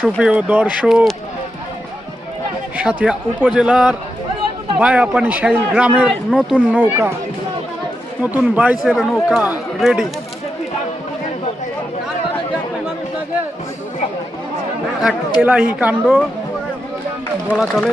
সুপ্রিয় দর্শক, সাথিয়া উপজেলার বায়াপানি সাইল গ্রামের নতুন নৌকা, নতুন বাইসের নৌকা রেডি এক এলাহি কাণ্ড, বলা চলে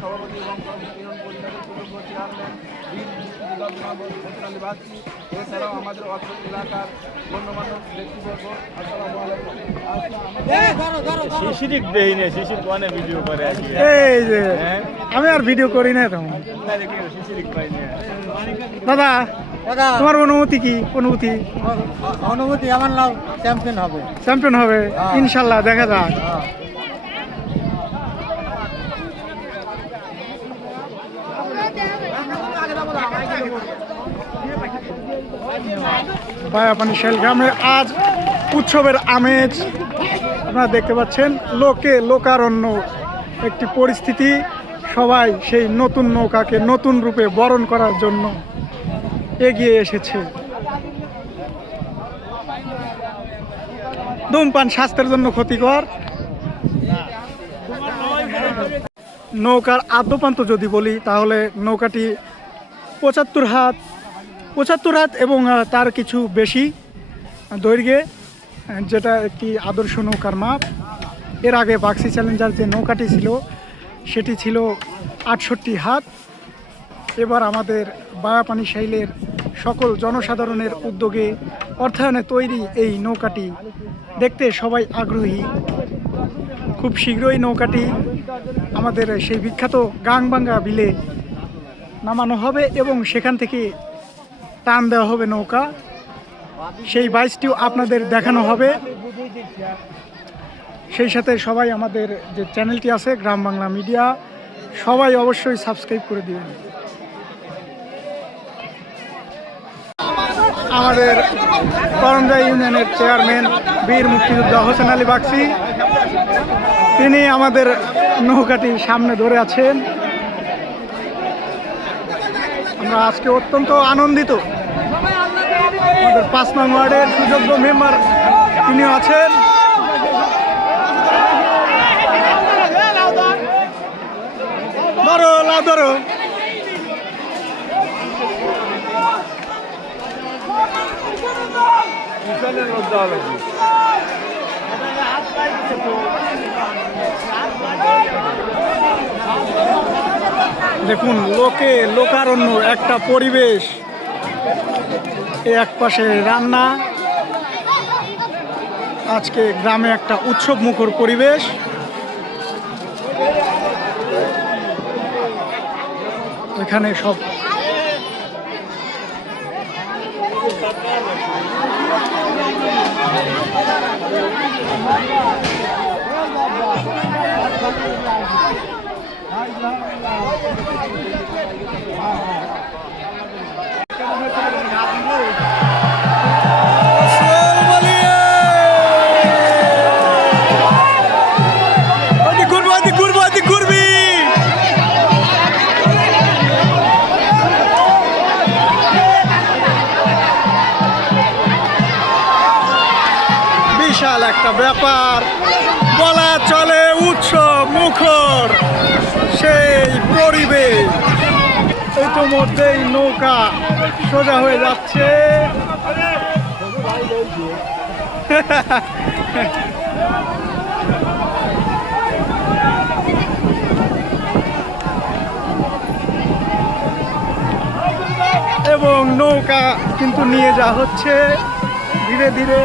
সভাপতি এবং পরিষদের চেয়ারম্যান বীর বাগচি এছাড়াও আমাদের অত্র এলাকার গণ্যমান্য ব্যক্তিবর্গ আসসালামু হ্যাঁ? আমি আর ভিডিও করি না তেমন না দেখি শিশিরিক পাই না দাদা দাদা। তোমার অনুমতি কি? অনুভূতি অনুভূতি আমার নাম চ্যাম্পিয়ন হবে। চ্যাম্পিয়ন হবে। হ্যাঁ। ইনশাল্লাহ দেখা যাক। বায়াপানি শেল গ্রামে আজ উৎসবের আমেজ। আপনারা দেখতে পাচ্ছেন, লোকে লোকারণ্য, একটি পরিস্থিতি। সবাই সেই নতুন নৌকাকে নতুন রূপে বরণ করার জন্য এগিয়ে এসেছে। ধূমপান স্বাস্থ্যের জন্য ক্ষতিকর। নৌকার আদ্যপান্ত যদি বলি, তাহলে নৌকাটি পঁচাত্তর হাত পঁচাত্তর হাত এবং তার কিছু বেশি দৈর্ঘ্যে, যেটা একটি আদর্শ নৌকার মাপ। এর আগে বাক্সি চ্যালেঞ্জার যে নৌকাটি ছিল, সেটি ছিল আটষট্টি হাত। এবার আমাদের বায়াপানি শাইলের সকল জনসাধারণের উদ্যোগে অর্থায়নে তৈরি এই নৌকাটি দেখতে সবাই আগ্রহী। খুব শীঘ্রই নৌকাটি আমাদের সেই বিখ্যাত গাংবাঙ্গা বিলে নামানো হবে এবং সেখান থেকে টান দেওয়া হবে নৌকা। সেই বাইসটিও আপনাদের দেখানো হবে। সেই সাথে সবাই আমাদের যে চ্যানেলটি আছে, গ্রাম বাংলা মিডিয়া, সবাই অবশ্যই সাবস্ক্রাইব করে দিবেন। আমাদের করমজা ইউনিয়নের চেয়ারম্যান বীর মুক্তিযোদ্ধা হোসেন আলী বাগচি, তিনি আমাদের নৌকাটি সামনে ধরে আছেন। আমরা আজকে অত্যন্ত আনন্দিত। আমাদের পাঁচ নং ওয়ার্ডের সুযোগ্য মেম্বার তিনি আছেন। ধরো লাউ ধরো। দেখুন, লোকে, লোকারণ্য, একটা পরিবেশ। এক পাশে রান্না। আজকে গ্রামে একটা উৎসব মুখর পরিবেশ। এখানে সব বিশাল একটা ব্যাপার। বলা চলে উৎসব মুখর। সেই পরিবেশ। ইতিমধ্যেই নৌকা সোজা হয়ে যাচ্ছে। এবং নৌকা কিন্তু নিয়ে যাওয়া হচ্ছে। ধীরে ধীরে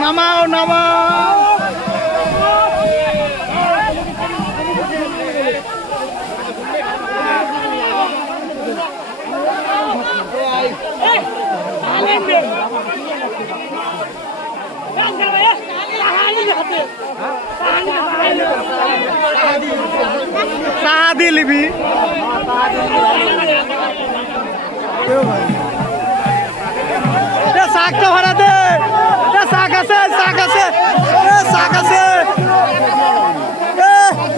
নামাও নামাও। সাহাদি লিবি শাকটা ভরা দে। শাক আছে শাক আছে। শাক আছে।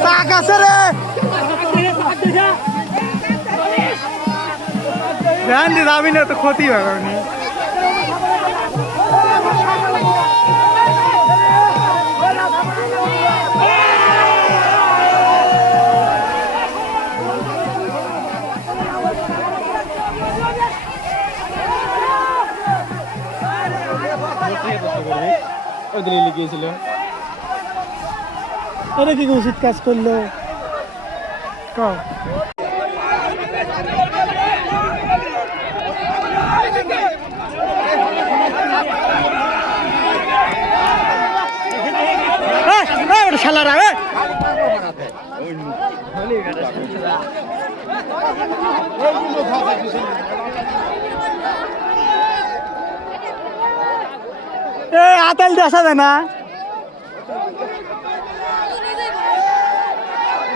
শাক আছে রে। কি উচিত কাজ করল? ক এ আতাল দেখা যায় না?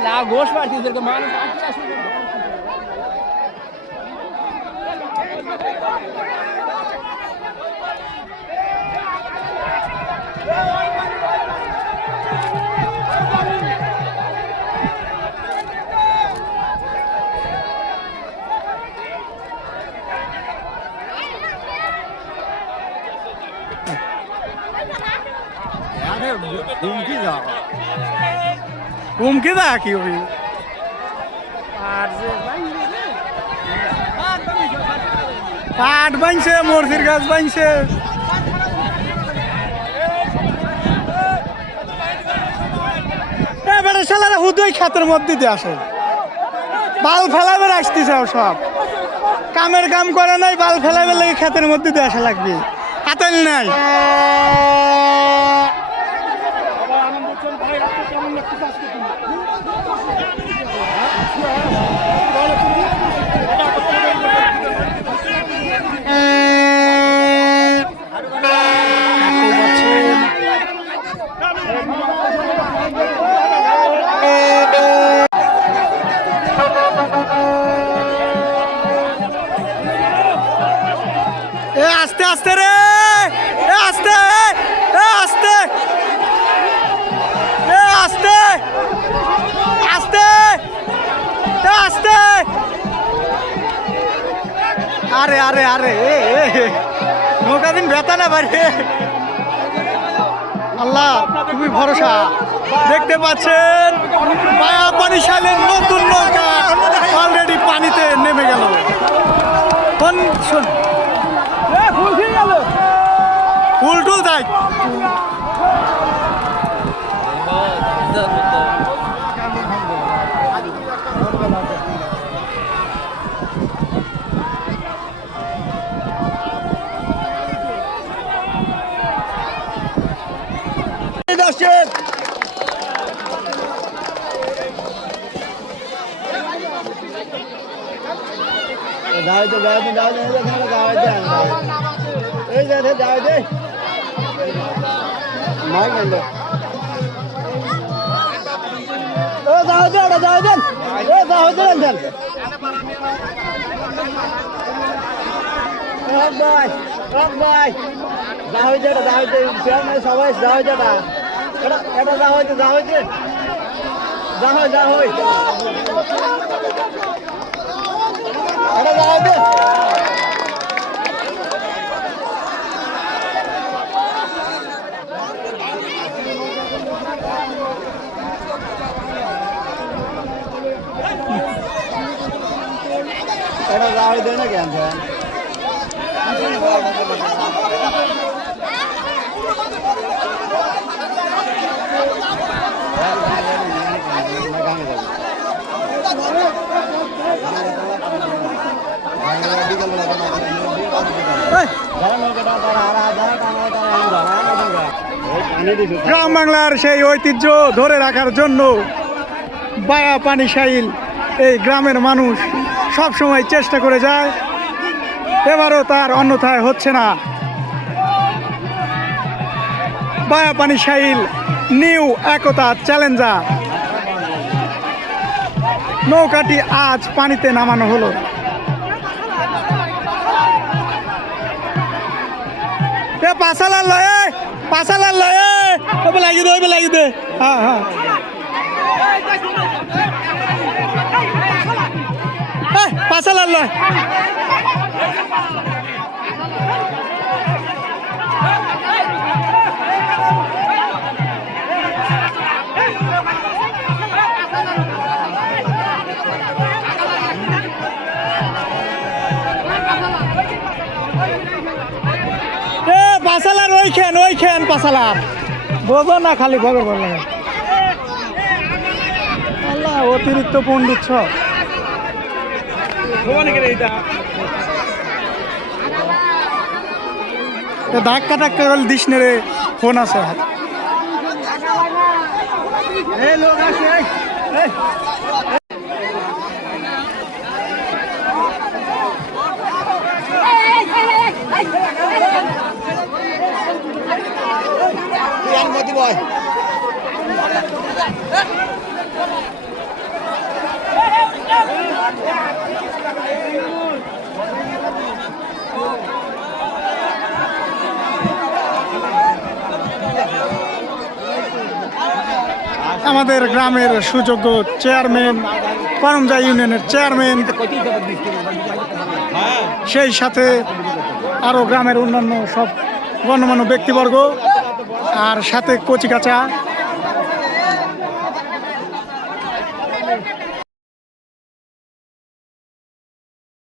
Lagoş var sizlerge manus arkadaşlar. Yani হুমকি দা কি হবি পাট বানছে মরসির গাছ বানছে এবারে শালারা হুদুই আসে। বাল ফেলাবে আসতেছে সব। কামের কাম করে নাই, বাল ফেলাবে লাগে খাতের মধ্যে দিয়ে আসা লাগবে। হাতেল নাই। আরে আরে। নৌকা দিন বেতা না বাড়ি আল্লাহ, তুমি ভরসা। দেখতে পাচ্ছেন পানি সালের নতুন নৌকা অলরেডি পানিতে নেমে গেল। শোন দেন রব ভাই রব ভাই যাও দে এটা যাও দে সামনে সবাই যাও দে এটা এটা এটা যাও দে যাও দে যাও যাও এটা যাও দে এটা যাও দে না কেন গ্রাম বাংলার সেই ঐতিহ্য ধরে রাখার জন্য বায়া পানি সাইল এই গ্রামের মানুষ সব সময় চেষ্টা করে যায়। এবারও তার অন্যথায় হচ্ছে না। বায়া পানি সাইল নিউ একতা চ্যালেঞ্জার। নৌকাটি আজ পানিতে নামানো হলো। এ পাশালার লয়ে পাশালার লয়ে ওবে লাগি দে ওবে লাগি দে। হ্যাঁ হ্যাঁ এই, পাশালার লয় ওইখান ওইখান পাশালার বোঝো না খালি ভগর বল। আল্লাহ, অতিরিক্ত পণ্ডিত এ ধাক্কা টাক্কা করলে দিস নে রে, ফোন আছে। লোক আমাদের গ্রামের সুযোগ্য চেয়ারম্যান করমজা ইউনিয়নের চেয়ারম্যান, সেই সাথে আরও গ্রামের অন্যান্য সব গণ্যমান্য ব্যক্তিবর্গ আর সাথে কচিকাচা